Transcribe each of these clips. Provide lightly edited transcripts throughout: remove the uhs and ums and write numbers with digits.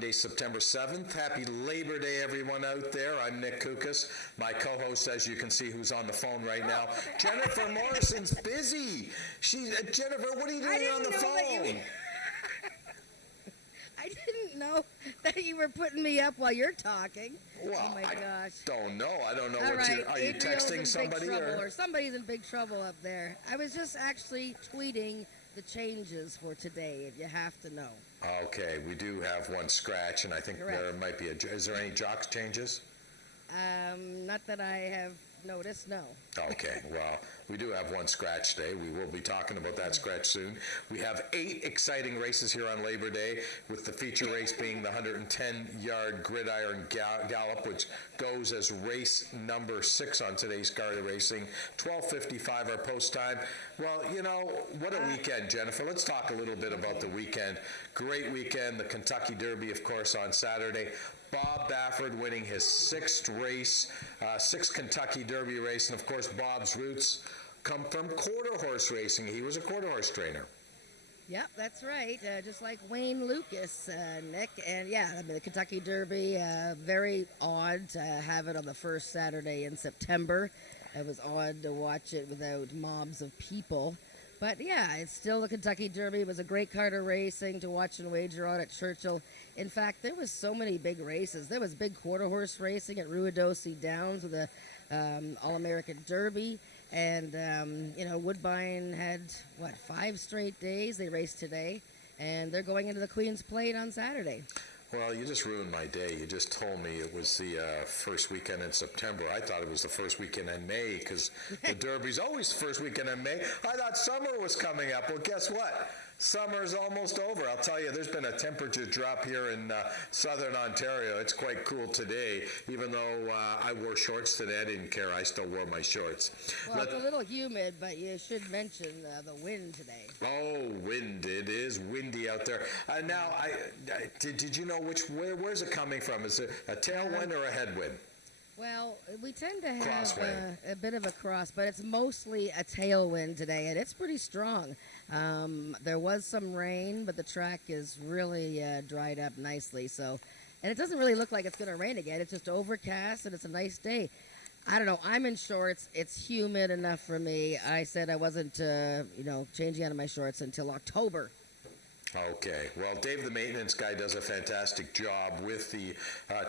Monday, September 7th. Happy Labor Day, everyone out there. I'm Nick Kukas. My co-host, as you can see, who's on the phone right now, Jennifer Morrison's busy. Jennifer, what are you doing on the phone? I didn't know that you were putting me up while you're talking. Well, oh my gosh. Don't know. I don't know All what right. are you texting somebody or somebody's in big trouble up there. I was just actually tweeting the changes for today, if you have to know. Okay, we do have one scratch, and I think there might be is there any Jocks changes? Not that I have noticed, no. Okay, well, we do have one scratch today. We will be talking about that scratch soon. We have 8 exciting races here on Labor Day, with the feature race being the 110-yard gridiron gallop, which goes as race number 6 on today's card of racing. 12:55 our post time. Well, you know, what a weekend, Jennifer. Let's talk a little bit about the weekend. Great weekend. The Kentucky Derby, of course, on Saturday. Bob Baffert winning his 6th race, 6th Kentucky Derby race, and of course Bob's roots come from quarter horse racing. He was a quarter horse trainer. Yep, that's right. Just like Wayne Lucas, Nick. And yeah, I mean, the Kentucky Derby, very odd to have it on the first Saturday in September. It was odd to watch it without mobs of people. But yeah, it's still the Kentucky Derby. It was a great card of racing to watch and wager on at Churchill. In fact, there was so many big races. There was big quarter horse racing at Ruidosi Downs with the All-American Derby. And, Woodbine had, 5 straight days? They raced today. And they're going into the Queen's Plate on Saturday. Well, you just ruined my day. You just told me it was the first weekend in September. I thought it was the first weekend in May, because the Derby's always the first weekend in May. I thought summer was coming up. Well, guess what? Summer's almost over. I'll tell you, there's been a temperature drop here in southern Ontario. It's quite cool today, even though I wore shorts today. I didn't care. I still wore my shorts. Well, it's a little humid, but you should mention the wind today. Oh, wind. It is windy out there. Now, did you know where's it coming from? Is it a tailwind or a headwind? Well, we tend to have a bit of a cross, but it's mostly a tailwind today, and it's pretty strong. There was some rain, but the track is really dried up nicely. And it doesn't really look like it's going to rain again. It's just overcast, and it's a nice day. I don't know. I'm in shorts. It's humid enough for me. I said I wasn't, changing out of my shorts until October. Okay. Well, Dave, the maintenance guy, does a fantastic job with the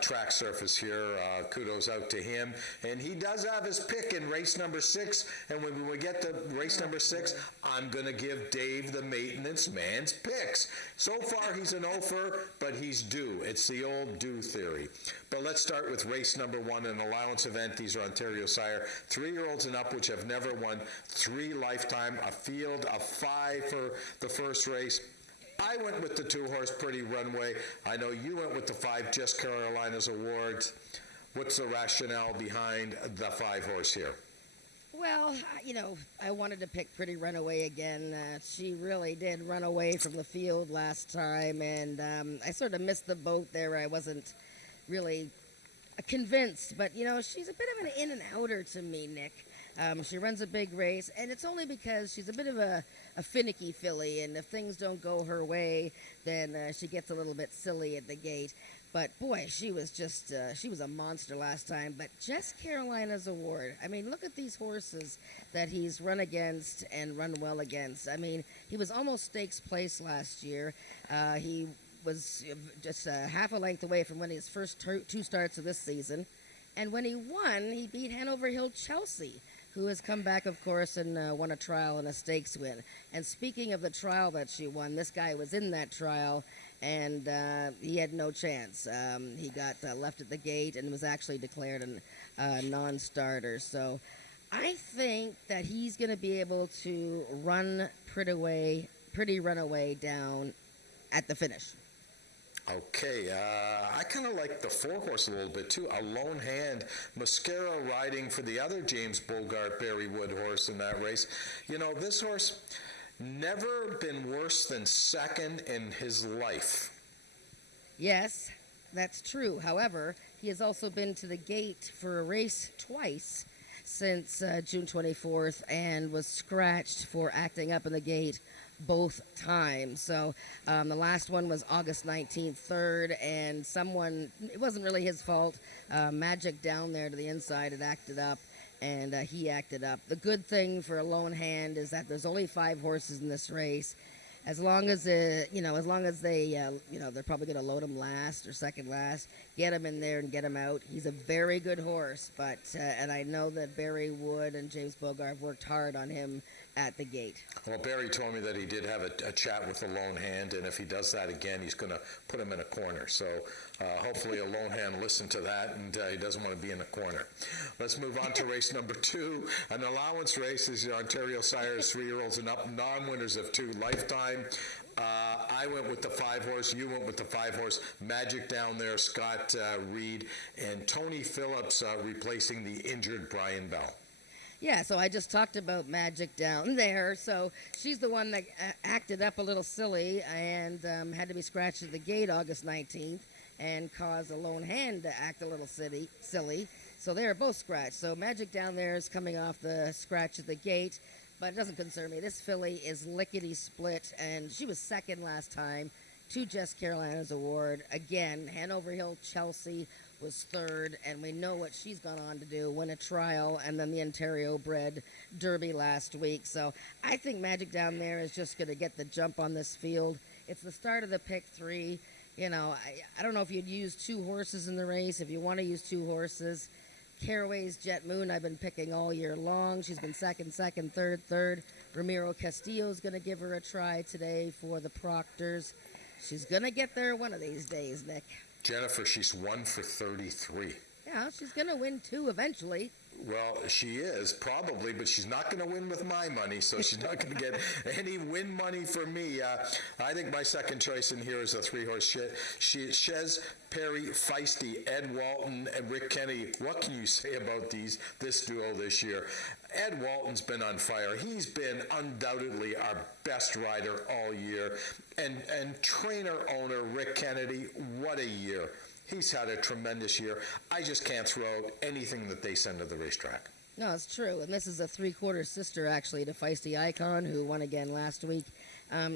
track surface here. Kudos out to him. And he does have his pick in race number 6. And when we get to race number 6, I'm going to give Dave, the maintenance man's picks. So far, he's an offer, but he's due. It's the old due theory. But let's start with race number 1, an allowance event. These are Ontario Sire 3-year-olds and up, which have never won 3 lifetime. A field of 5 for the first race. I went with the 2-horse Pretty Runway. I know you went with the 5 Just Carolina's Awards. What's the rationale behind the 5-horse here? Well, I wanted to pick Pretty Runaway again. She really did run away from the field last time, and I sort of missed the boat there. I wasn't really convinced, but, she's a bit of an in and outer to me, Nick. She runs a big race, and it's only because she's a bit of a finicky filly, and if things don't go her way, then she gets a little bit silly at the gate. But, boy, she was a monster last time. But Just Carolina's Award, I mean, look at these horses that he's run against and run well against. I mean, he was almost stakes place last year. He was just half a length away from winning his first 2 starts of this season. And when he won, he beat Hanover Hill Chelsea, who has come back, of course, and won a trial and a stakes win. And speaking of the trial that she won, this guy was in that trial, and he had no chance. He got left at the gate and was actually declared a non-starter. So I think that he's going to be able to run Pretty Runaway down at the finish. Okay, I kind of like the 4-horse a little bit too. A lone hand, Mascara riding for the other James Bogart Barry Wood horse in that race. This horse never been worse than second in his life. Yes, that's true. However, he has also been to the gate for a race twice since June 24th and was scratched for acting up in the gate both times. So the last one was August 19th, third, and it wasn't really his fault. Magic down there to the inside had acted up, and he acted up. The good thing for a lone hand is that there's only 5 horses in this race. As long as they, they're probably going to load him last or second last, get him in there and get him out. He's a very good horse, and I know that Barry Wood and James Bogart worked hard on him at the gate. Well, Barry told me that he did have a chat with the lone hand, and if he does that again, he's going to put him in a corner. So hopefully a lone hand listened to that, and he doesn't want to be in a corner. Let's move on to race number 2. An allowance race is the Ontario Sires 3-year-olds and up, non-winners of 2 lifetime. I went with the 5-horse. You went with the 5-horse. Magic down there, Scott Reed, and Tony Phillips replacing the injured Brian Bell. Yeah, so I just talked about Magic down there. So she's the one that acted up a little silly and had to be scratched at the gate August 19th and caused a lone hand to act a little silly. So they are both scratched. So Magic down there is coming off the scratch at the gate, but it doesn't concern me. This filly is lickety split, and she was second last time to Jess Carolina's award. Again, Hanover Hill Chelsea was third, and we know what she's gone on to do, win a trial, and then the Ontario bred Derby last week. So I think Magic down there is just going to get the jump on this field. It's the start of the pick 3. I don't know if you'd use 2 horses in the race. If you want to use 2 horses, Caraway's Jet Moon I've been picking all year long. She's been second, third. Ramiro Castillo's going to give her a try today for the Proctors. She's going to get there one of these days, Nick. Jennifer, she's 1 for 33. Yeah, she's going to win 2 eventually. Well, she is, probably, but she's not going to win with my money, so she's not going to get any win money from me. I think my second choice in here is a 3-horse Chez Perry, Feisty, Ed Walton, and Rick Kennedy. What can you say about this duo this year? Ed Walton's been on fire. He's been undoubtedly our best rider all year. And trainer-owner Rick Kennedy, what a year. He's had a tremendous year. I just can't throw out anything that they send to the racetrack. No, it's true. And this is a 3/4 sister, actually, to Feisty Icon, who won again last week.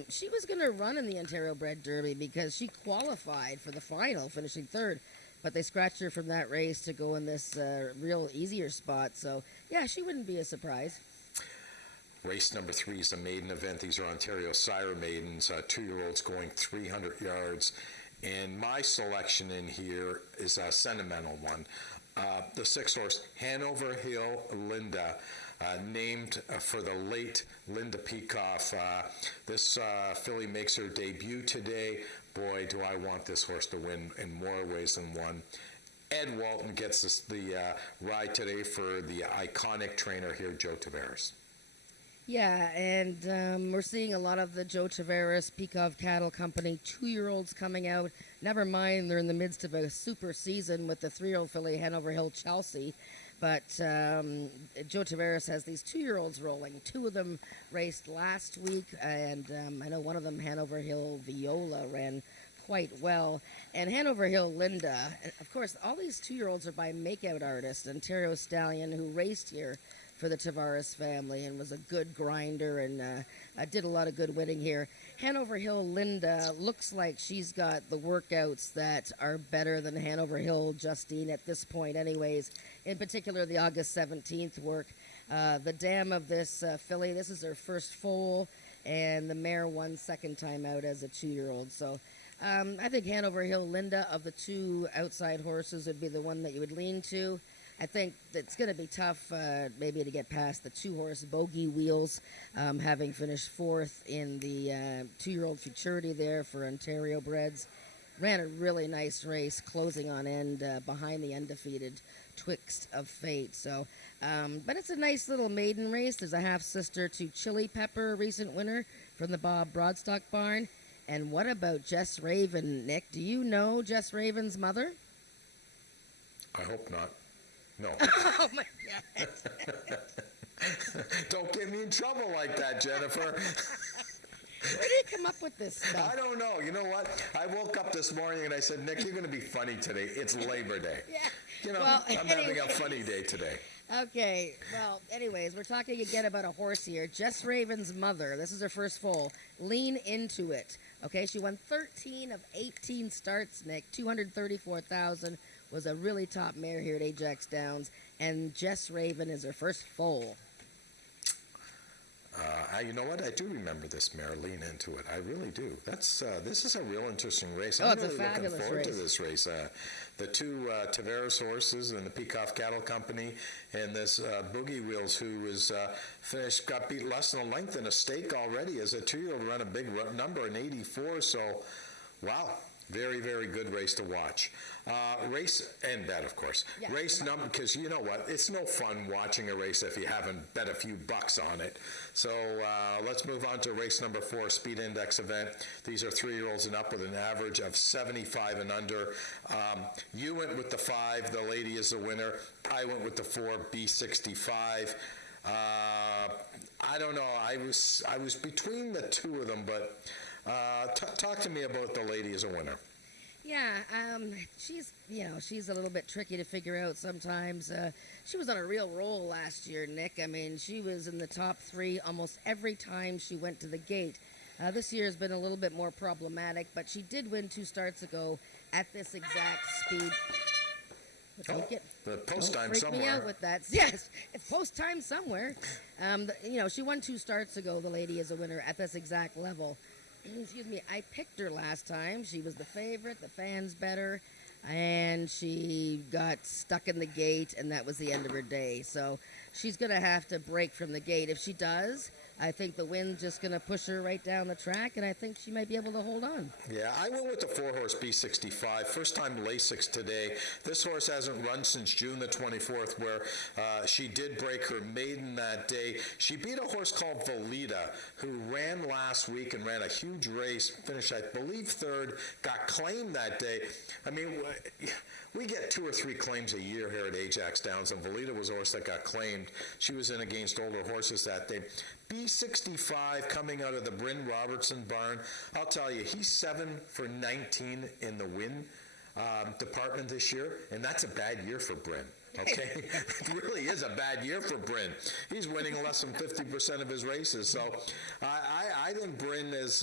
She was going to run in the Ontario Bred Derby because she qualified for the final, finishing third. But they scratched her from that race to go in this real easier spot. So, yeah, she wouldn't be a surprise. Race number 3 is a maiden event. These are Ontario Sire maidens, 2-year-olds going 300 yards. And my selection in here is a sentimental one. The 6-horse Hanover Hill Linda, named for the late Linda Peikoff. This filly makes her debut today. Boy, do I want this horse to win in more ways than one. Ed Walton gets the ride today for the iconic trainer here, Joe Tavares. Yeah, and we're seeing a lot of the Joe Tavares Peikoff Cattle Company 2-year-olds coming out. Never mind, they're in the midst of a super season with the 3-year-old filly Hanover Hill Chelsea. But Joe Tavares has these 2-year-olds rolling. 2 of them raced last week, and I know one of them, Hanover Hill Viola, ran quite well. And Hanover Hill Linda, and of course, all these 2-year-olds are by makeout artists. Ontario Stallion, who raced here for the Tavares family and was a good grinder and did a lot of good winning here. Hanover Hill Linda looks like she's got the workouts that are better than Hanover Hill Justine at this point anyways, in particular the August 17th work. The dam of this filly, this is her first foal, and the mare won second time out as a 2-year-old. So I think Hanover Hill Linda of the 2 outside horses would be the one that you would lean to. I think it's going to be tough maybe to get past the 2-horse Bogey Wheels, having finished 4th in the 2-year-old futurity there for Ontario Breds. Ran a really nice race, closing on end behind the undefeated Twixt of Fate. So, but it's a nice little maiden race. There's a half-sister to Chili Pepper, a recent winner from the Bob Broadstock barn. And what about Jess Raven, Nick? Do you know Jess Raven's mother? I hope not. No. Oh, my God. Don't get me in trouble like that, Jennifer. Where do you come up with this stuff? I don't know. You know what? I woke up this morning and I said, Nick, you're going to be funny today. It's Labor Day. Yeah. Well, I'm having a funny day today. Okay, well, anyways, we're talking again about a horse here. Jess Raven's mother. This is her first foal. Lean Into It. Okay, she won 13 of 18 starts, Nick. 234,000. Was a really top mare here at Ajax Downs. And Jess Raven is her first foal. You know what? I do remember this mare. Lean Into It. I really do. This is a real interesting race. Oh, I'm it's a really looking fabulous forward to race. this race. The two Tavares horses and the Peacock Cattle Company, and this Boogie Wheels, who was got beat less than a length in a stake already as a 2-year-old, ran a big number in 84. So, wow. Very, very good race to watch. Race and bet, of course. Yeah. Race number, because you know what? It's no fun watching a race if you haven't bet a few bucks on it. So let's move on to race number 4, Speed Index event. These are 3-year-olds and up with an average of 75 and under. You went with the 5. The lady is the winner. I went with the 4, B65. I don't know. I was between the two of them, but talk to me about the lady as a winner. Yeah, she's a little bit tricky to figure out sometimes. She was on a real roll last year, Nick. I mean, she was in the top 3 almost every time she went to the gate. This year has been a little bit more problematic, but she did win 2 starts ago at this exact speed. The post time freak somewhere. me out with that. Yes, it's post time somewhere. She won 2 starts ago. The lady is a winner at this exact level. Excuse me. I picked her last time. She was the favorite. The fans bet her, and she got stuck in the gate, and that was the end of her day. So she's going to have to break from the gate. If she does, I think the wind's just going to push her right down the track, and I think she might be able to hold on. Yeah, I went with the 4-horse B65. First time Lasix today. This horse hasn't run since June the 24th, where she did break her maiden that day. She beat a horse called Valita, who ran last week and ran a huge race, finished, I believe, 3rd, got claimed that day. I mean, we get 2 or 3 claims a year here at Ajax Downs, and Valita was a horse that got claimed. She was in against older horses that day. B65 coming out of the Bryn Robertson barn. I'll tell you, he's 7 for 19 in the win department this year, and that's a bad year for Bryn. Okay, it really is a bad year for Bryn. He's winning less than 50% of his races. So I think Bryn is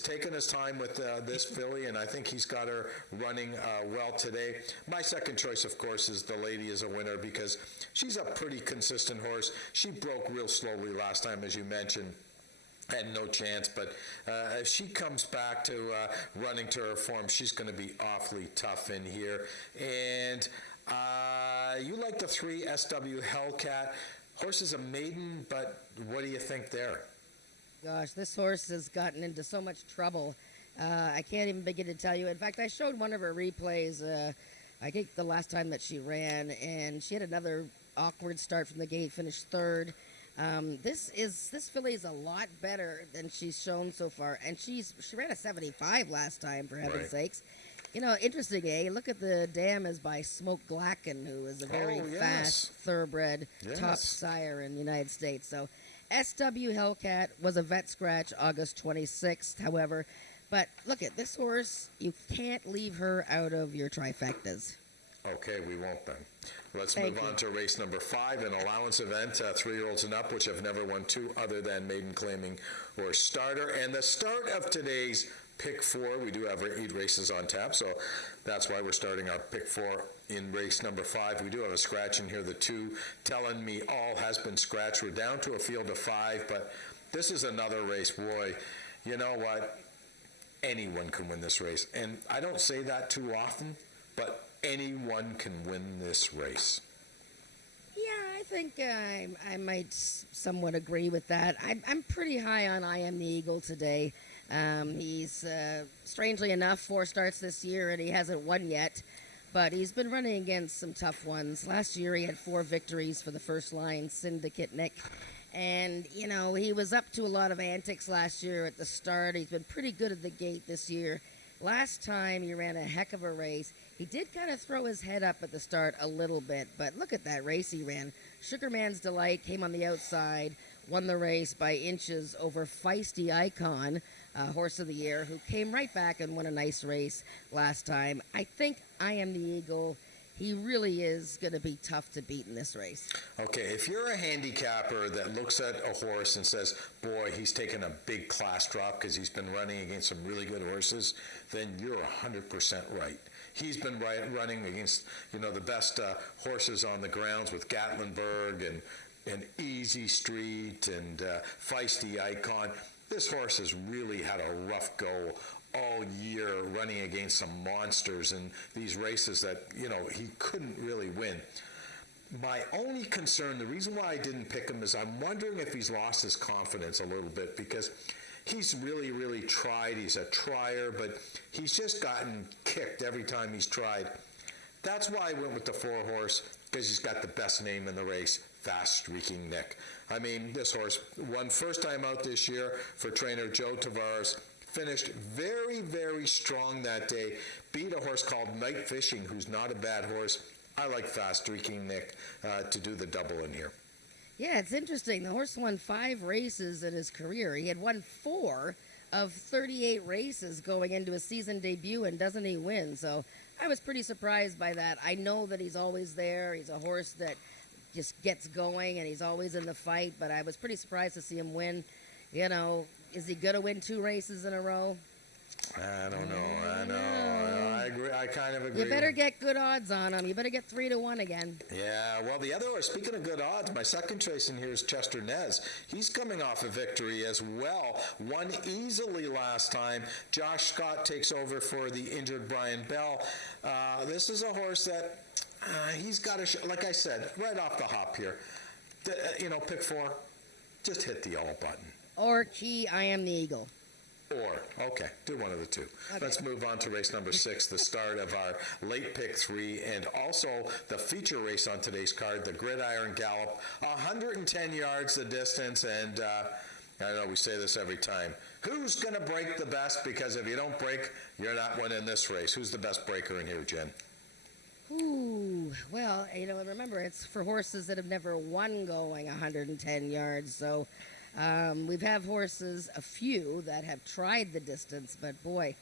taking his time with this filly, and I think he's got her running well today. My second choice, of course, is the lady is a winner because she's a pretty consistent horse. She broke real slowly last time, as you mentioned. Had no chance, but if she comes back to running to her form, she's going to be awfully tough in here. And you like the 3 SW Hellcat. Horse is a maiden, but what do you think there? Gosh, this horse has gotten into so much trouble. I can't even begin to tell you. In fact, I showed one of her replays, I think the last time that she ran, and she had another awkward start from the gate, finished 3rd. This filly is a lot better than she's shown so far, and she ran a 75 last time, for heaven's sakes. You know, interesting, eh? Look at the dam is by Smoke Glacken, who is a very fast thoroughbred top sire in the United States. So SW Hellcat was a vet scratch August 26th, however. But look at this horse. You can't leave her out of your trifectas. Okay, we won't then. Let's move on to race number 5, an allowance event, 3-year-olds and up, which have never won 2 other than maiden claiming or starter. And the start of today's Pick 4, we do have 8 races on tap, so that's why we're starting our Pick 4 in race number 5. We do have a scratch in here. The 2 telling me all has been scratched. We're down to a field of 5, but this is another race. Boy, you know what? Anyone can win this race. And I don't say that too often, but anyone can win this race. Yeah, I think I might somewhat agree with that. I'm pretty high on I Am the Eagle today. He's, strangely enough, 4 starts this year, and he hasn't won yet. But he's been running against some tough ones. Last year, he had 4 victories for the first line syndicate, Nick. And, you know, he was up to a lot of antics last year at the start. He's been pretty good at the gate this year. Last time, he ran a heck of a race. He did kind of throw his head up at the start a little bit, but look at that race he ran. Sugarman's Delight came on the outside, won the race by inches over Feisty Icon, Horse of the Year, who came right back and won a nice race last time. I think I Am the Eagle he really is going to be tough to beat in this race. Okay, if you're a handicapper that looks at a horse and says, boy, he's taken a big class drop because he's been running against some really good horses, then you're 100% right. He's been running against, the best horses on the grounds with Gatlinburg and Easy Street and Feisty Icon. This horse has really had a rough go all year running against some monsters in these races that, he couldn't really win. My only concern, the reason why I didn't pick him is I'm wondering if he's lost his confidence a little bit because he's really, really tried. He's a trier, but he's just gotten kicked every time he's tried. That's why I went with the 4-horse, because he's got the best name in the race, Fast Streaking Nick. I mean, this horse won first time out this year for trainer Joe Tavares, finished very, very strong that day, beat a horse called Night Fishing, who's not a bad horse. I like Fast Streaking Nick to do the double in here. Yeah, it's interesting. The horse won 5 races in his career. He had won 4 of 38 races going into his season debut, and doesn't he win? So I was pretty surprised by that. I know that he's always there. He's a horse that just gets going, and he's always in the fight, but I was pretty surprised to see him win. Is he going to win 2 races in a row? I don't know. I know. I agree. I kind of agree. You better get good odds on him. You better get 3-1 again. Yeah. Well, the other horse, speaking of good odds, my second choice in here is Chester Nez. He's coming off a victory as well. Won easily last time. Josh Scott takes over for the injured Brian Bell. This is a horse that he's got to, like I said, right off the hop here. Pick 4. Just hit the all button. Or key, I Am the Eagle. Okay, do one of the 2. Okay. Let's move on to race number 6, the start of our late pick 3, and also the feature race on today's card, the Gridiron Gallop. 110 yards the distance, and I know we say this every time. Who's going to break the best? Because if you don't break, you're not winning this race. Who's the best breaker in here, Jen? Ooh, well, remember, it's for horses that have never won going 110 yards, so we've had horses, a few, that have tried the distance, but boy,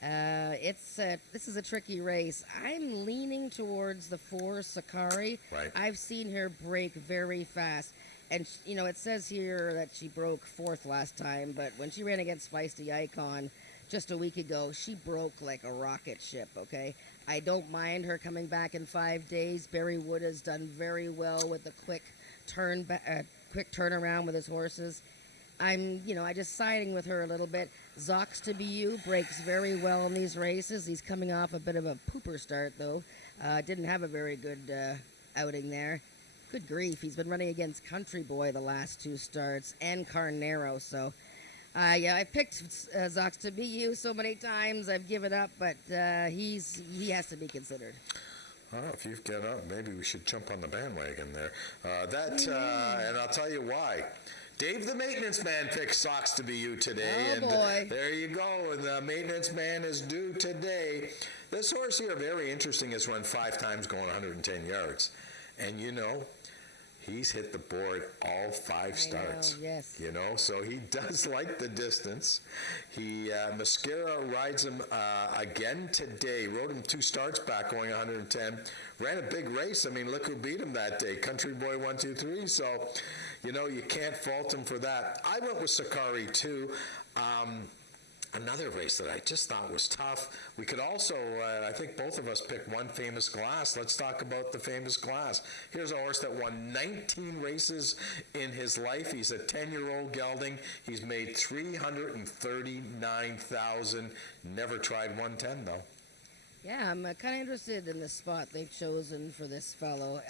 this is a tricky race. I'm leaning towards the 4, Sakari. Right. I've seen her break very fast. And, it says here that she broke 4th last time, but when she ran against Feisty Icon just a week ago, she broke like a rocket ship, okay? I don't mind her coming back in 5 days. Barry Wood has done very well with the quick turnaround with his horses. I just siding with her a little bit. Zox to Be You breaks very well in these races. He's coming off a bit of a pooper start, though. Didn't have a very good outing there. Good grief. He's been running against Country Boy the last 2 starts and Carnero. So, I picked Zox to Be You so many times. I've given up, but he has to be considered. Well, if you've given up, maybe we should jump on the bandwagon there. And I'll tell you why. Dave the Maintenance Man picked Zox to Be You today. Oh, boy. There you go. And the Maintenance Man is due today. This horse here, very interesting, has run 5 times going 110 yards. And he's hit the board all 5 starts. I know, yes. So he does like the distance. Mascara rides him again today. Rode him 2 starts back going 110. Ran a big race. I mean, look who beat him that day. Country Boy 1, 2, 3. So, you can't fault him for that. I went with Sakari too. Another race that I just thought was tough. We could also, I think both of us picked one Famous Glass. Let's talk about the Famous Glass. Here's a horse that won 19 races in his life. He's a 10-year-old gelding. He's made $339,000. Never tried 110 though. Yeah, I'm kind of interested in the spot they've chosen for this fellow.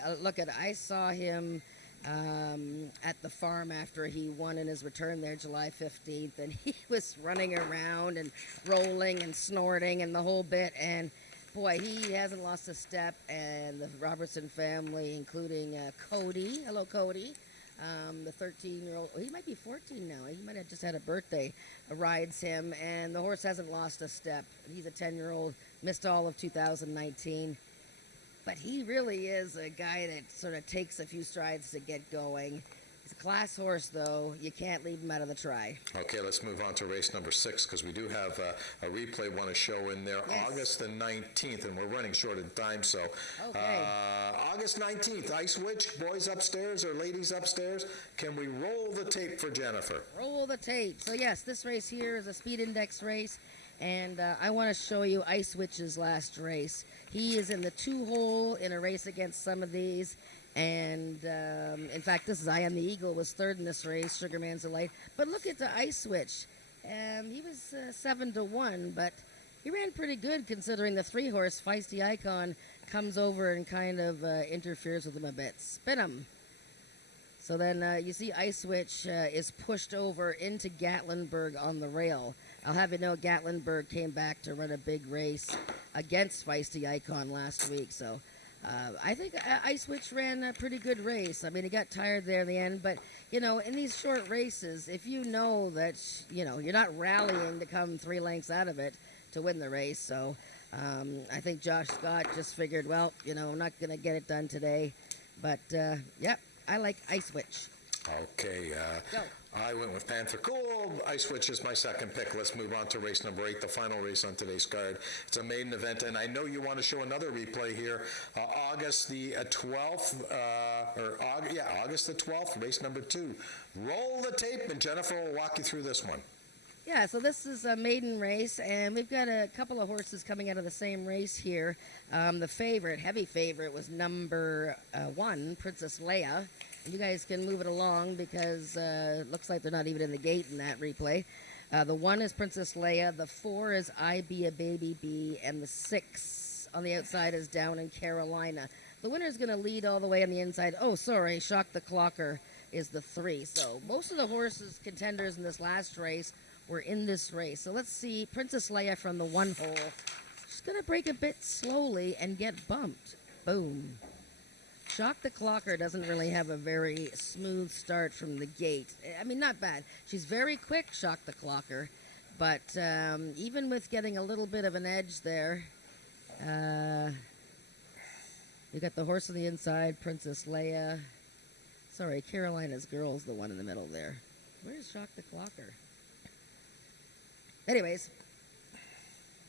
I saw him at the farm after he won in his return there July 15th, and he was running around and rolling and snorting and the whole bit, and boy, he hasn't lost a step. And the Robertson family, including Cody, hello Cody, the 13-year-old, he might be 14 now, he might have just had a birthday, rides him, and the horse hasn't lost a step. He's a 10-year-old, missed all of 2019. But he really is a guy that sort of takes a few strides to get going. He's a class horse, though. You can't leave him out of the try. Okay, let's move on to race number 6 because we do have a replay want to show in there. Yes. August the 19th, and we're running short of time, so Okay. August 19th, Ice Witch, boys upstairs or ladies upstairs. Can we roll the tape for Jennifer? Roll the tape. So, yes, this race here is a speed index race, and I want to show you Ice Witch's last race. He is in the 2-hole in a race against some of these. And in fact, this is I Am the Eagle was third in this race. Sugarman's Delight. But look at the Ice Witch. He was 7-1, but he ran pretty good considering the 3-horse Feisty Icon comes over and kind of interferes with him a bit. Spin him. So then you see Ice Witch is pushed over into Gatlinburg on the rail. I'll have you know Gatlinburg came back to run a big race against Feisty Icon last week. So I think Ice Witch ran a pretty good race. I mean, he got tired there in the end, but, you know, in these short races, if you know that, you know, you're not rallying to come 3 lengths out of it to win the race. So I think Josh Scott just figured, well, you know, I'm not going to get it done today. But, yeah, I like Ice Witch. Okay, Go. I went with Panther Cool. Ice Witch is my second pick. Let's move on to race number 8, the final race on today's card. It's a maiden event, and I know you want to show another replay here. August the 12th, August the 12th, race number 2. Roll the tape, and Jennifer will walk you through this one. Yeah, so this is a maiden race, and we've got a couple of horses coming out of the same race here. The favorite, heavy favorite, was number 1, Princess Leia. You guys can move it along because it looks like they're not even in the gate in that replay. The 1 is Princess Leia, the 4 is I Be a Baby Bee, and the 6 on the outside is Down in Carolina. The winner's going to lead all the way on the inside. Oh, sorry, Shock the Clocker is the 3. So most of the horses contenders in this last race were in this race. So let's see, Princess Leia from the 1 hole. She's going to break a bit slowly and get bumped. Boom. Shock the Clocker doesn't really have a very smooth start from the gate. I mean, not bad. She's very quick, Shock the Clocker. But even with getting a little bit of an edge there, you got the horse on the inside, Princess Leia. Sorry, Carolina's Girl's the one in the middle there. Where's Shock the Clocker? Anyways,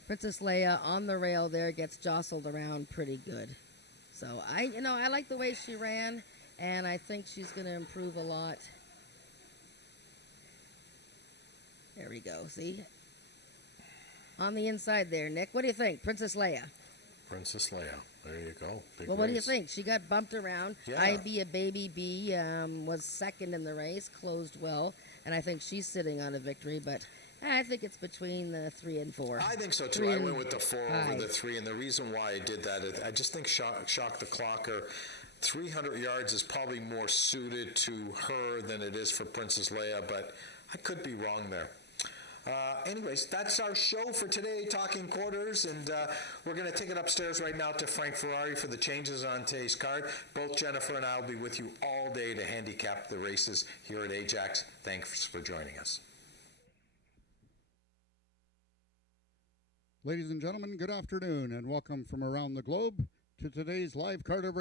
Princess Leia on the rail there gets jostled around pretty good. So I like the way she ran, and I think she's going to improve a lot. There we go. See? On the inside there, Nick. What do you think, Princess Leia? Princess Leia. There you go. Big Well, what do you race. think? She got bumped around. Yeah. I Be a Baby Bee was second in the race, closed well, and I think she's sitting on a victory, but I think it's between the 3 and 4. I think so, too. 3 I and went with the 4 over 5. the 3, and the reason why I did that is I just think Shock the Clocker, 300 yards is probably more suited to her than it is for Princess Leia, but I could be wrong there. Anyways, that's our show for today, Talking Quarters, and we're going to take it upstairs right now to Frank Ferrari for the changes on today's card. Both Jennifer and I will be with you all day to handicap the races here at Ajax. Thanks for joining us. Ladies and gentlemen, good afternoon and welcome from around the globe to today's live card of racing.